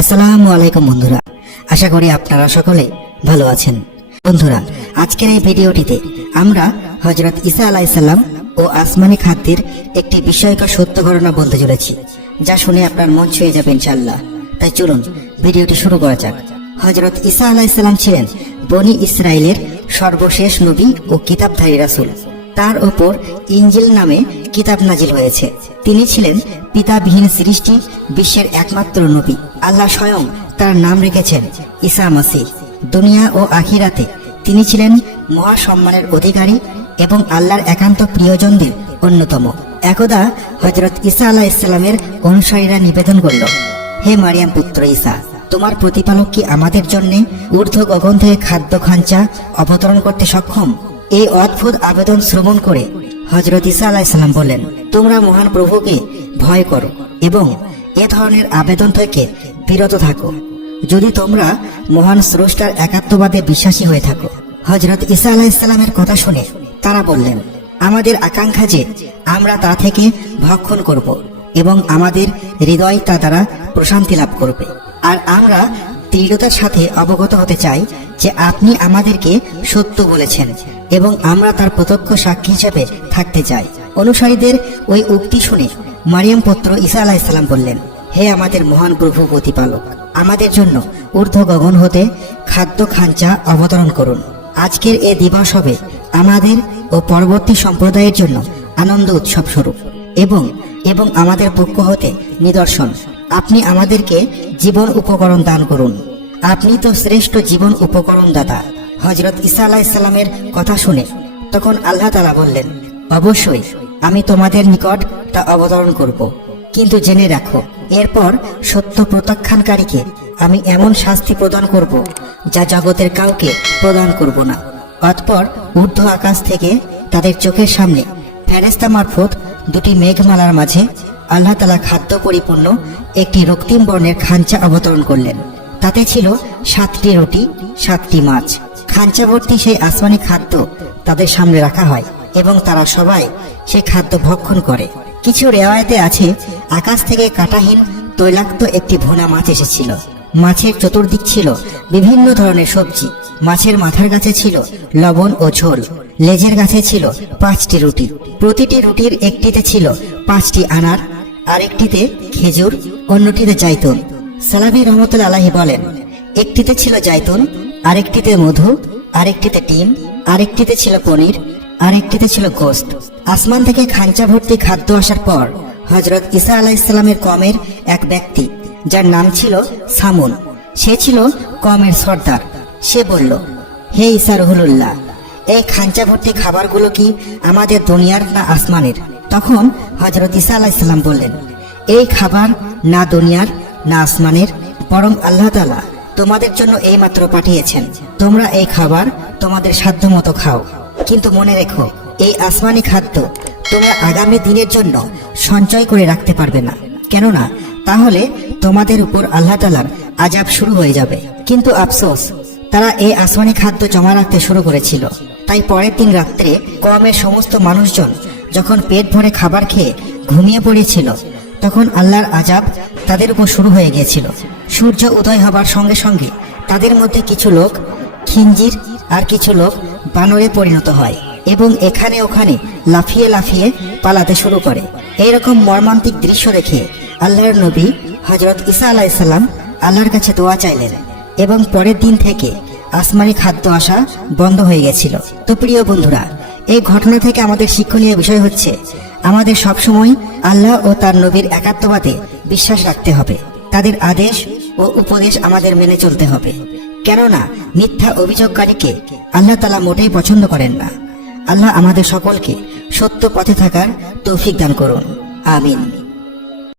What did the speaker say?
আসসালামু আলাইকুম বন্ধুরা। আশা করি আপনারা সকলে ভালো আছেন। বন্ধুরা, আজকের এই ভিডিওটিতে আমরা হজরত ঈসা আলাইসাল্লাম ও আসমানি খাদ্যের একটি বিস্ময়কর সত্য ঘটনা বলতে চলেছি, যা শুনে আপনার মন ছুঁয়ে যাবে ইনশাল্লাহ তাই চলুন ভিডিওটি শুরু করা যাক। হজরত ঈসা আলাইসাল্লাম ছিলেন বনি ইসরায়েলের সর্বশেষ নবী ও কিতাবধারী রাসূল। তার ওপর ইঞ্জিল নামে কিতাব নাজিল হয়েছে। তিনি ছিলেন পিতাবিহীন সৃষ্টি, বিশ্বের একমাত্র নবী। আল্লাহ স্বয়ং তার নাম রেখেছেন ঈসা মাসিহ। দুনিয়া ও আখিরাতে তিনি ছিলেন মহাসম্মানের অধিকারী এবং আল্লাহর একান্ত প্রিয়জনদের অন্যতম। একদা হজরত ঈসা আলাহ ইসলামের অনুসারীরা নিবেদন করল, হে মারিয়াম পুত্র ঈসা, তোমার প্রতিপালক কি আমাদের জন্য ঊর্ধ্ব গগন থেকে খাদ্য খাঞ্চা অবতরণ করতে সক্ষম? এই অদ্ভুত আবেদন শ্রবণ করে হজরত ঈসা আলাইসাল্লাম বললেন, তোমরা মহান প্রভুকে ভয় করো এবং এ ধরনের আবেদন থেকে বিরত থাকো। যদি তোমরা মহান স্রষ্টার একাত্মবাদে বিশ্বাসী হয়ে থাকো। হজরত ঈসা আলাইসাল্লামের কথা শুনে তারা বললেন, আমাদের আকাঙ্ক্ষা যে আমরা তা থেকে ভক্ষণ করব এবং আমাদের হৃদয় তা দ্বারা প্রশান্তি লাভ করবে। আর আমরা দৃঢ়তার সাথে অবগত হতে চাই যে আপনি আমাদেরকে সত্য বলেছেন এবং আমরা তার প্রত্যক্ষ সাক্ষী হিসেবে থাকতে চাই। অনুসারীদের ওই উক্তি শুনে মারিয়াম পুত্র ঈসা আলাহিসাল্লাম বললেন, হে আমাদের মহান প্রভু প্রতিপালক, আমাদের জন্য ঊর্ধ্ব গগন হতে খাদ্য খাঞ্চা অবতরণ করুন। আজকের এ দিবস হবে আমাদের ও পরবর্তী সম্প্রদায়ের জন্য আনন্দ উৎসব স্বরূপ এবং এবং আমাদের পক্ষ হতে নিদর্শন। আপনি আমাদেরকে জীবন উপকরণ দান করুন। আপনি তো শ্রেষ্ঠ জীবন উপকরণ দাতা। হজরত ঈসা আলাহিসাল্লামের কথা শুনে তখন আল্লাহ তালা বললেন, অবশ্যই, আমি তোমাদের নিকট তা অবতরণ করব। কিন্তু জেনে রাখো, এরপর সত্য প্রত্যাখ্যানকারীকে আমি এমন শাস্তি প্রদান করব, যা জগতের কাউকে প্রদান করব না। অতপর ঊর্ধ্ব আকাশ থেকে তাদের চোখের সামনে ফেরেস্তা মারফত দুটি মেঘমালার মাঝে আল্লাহ তালা খাদ্য পরিপূর্ণ একটি রক্তিম বর্ণের খাঞ্চা অবতরণ করলেন। তাতে ছিল সাতটি রুটি, সাতটি মাছ। খাঞ্চা ভর্তি সেই আসমানি খাদ্য তাদের সামনে রাখা হয় এবং তারা সবাই সেই খাদ্য ভক্ষণ করে। কিছু রেওয়ায়তে আছে, আকাশ থেকে কাটাহীন তৈলাক্ত একটি ভোনা মাছ এসেছিল। মাছের চতুর্দিক ছিল বিভিন্ন ধরনের সবজি। মাছের মাথার গাছে ছিল লবণ ও ঝোল। লেজের গাছে ছিল পাঁচটি রুটি। প্রতিটি রুটির একটিতে ছিল পাঁচটি আনার, আরেকটিতে খেজুর, অন্যটিতে জাইতুন সালাবি রহমতুল আলাহি বলেন, একটিতে ছিল জাইতুন, আরেকটিতে মধু, আরেকটিতে ডিম, আরেকটিতে ছিল পনির, আরেকটিতে ছিল গোস্ত আসমান থেকে খাঞ্চা ভর্তি খাদ্য আসার পর হজরত ঈসা আলাইসাল্লামের কমের এক ব্যক্তি, যার নাম ছিল সামুন, সে ছিল কমের সর্দার। সে বলল, হে ঈসা রহুল্লাহ এই খাঞ্চা ভর্তি খাবারগুলো কি আমাদের দুনিয়ার না আসমানের? তখন হজরত ঈসা আলাইসাল্লাম বললেন, এই খাবার না দুনিয়ার না আসমানের, বরং আল্লাহ তালা তোমাদের জন্য এই মাত্র পাঠিয়েছেন। তোমরা এই খাবার তোমাদের সাধ্য মতো খাও। কিন্তু মনে রেখো, এই আসমানি খাদ্য তোমরা আগামী দিনের জন্য সঞ্চয় করে রাখতে পারবে না। কেননা, তাহলে তোমাদের উপর আল্লাহ তালার আজাব শুরু হয়ে যাবে। কিন্তু আফসোস, তারা এই আসমানি খাদ্য জমা রাখতে শুরু করেছিল। তাই পরের দিন রাত্রে কমের সমস্ত মানুষজন যখন পেট ভরে খাবার খেয়ে ঘুমিয়ে পড়েছিল, তখন আল্লাহর আজাব তাদের উপর শুরু হয়ে গিয়েছিল। সূর্য উদয় হবার সঙ্গে সঙ্গে তাদের মধ্যে কিছু লোক খিঞ্জির আর কিছু লোক বানরে পরিণত হয় এবং এখানে ওখানে লাফিয়ে লাফিয়ে পালাতে শুরু করে। এইরকম মর্মান্তিক দৃশ্য দেখে আল্লাহর নবী হজরত ঈসা আলাইসাল্লাম আল্লাহর কাছে দোয়া চাইলেন এবং পরের দিন থেকে আসমানি খাদ্য আসা বন্ধ হয়ে গেছিল। তো প্রিয় বন্ধুরা, এই ঘটনা থেকে আমাদের শিক্ষণীয় বিষয় হচ্ছে, আমাদের সবসময় আল্লাহ ও তার নবীর একাত্মবাদে বিশ্বাস রাখতে হবে। তাদের আদেশ ও উপদেশ আমাদের মেনে চলতে হবে। কেননা, মিথ্যা অভিযোগকারীকে আল্লাহ তালা মোটেই পছন্দ করেন না। আল্লাহ আমাদের সকলকে সত্য পথে থাকার তৌফিক দান করুন। আমিন।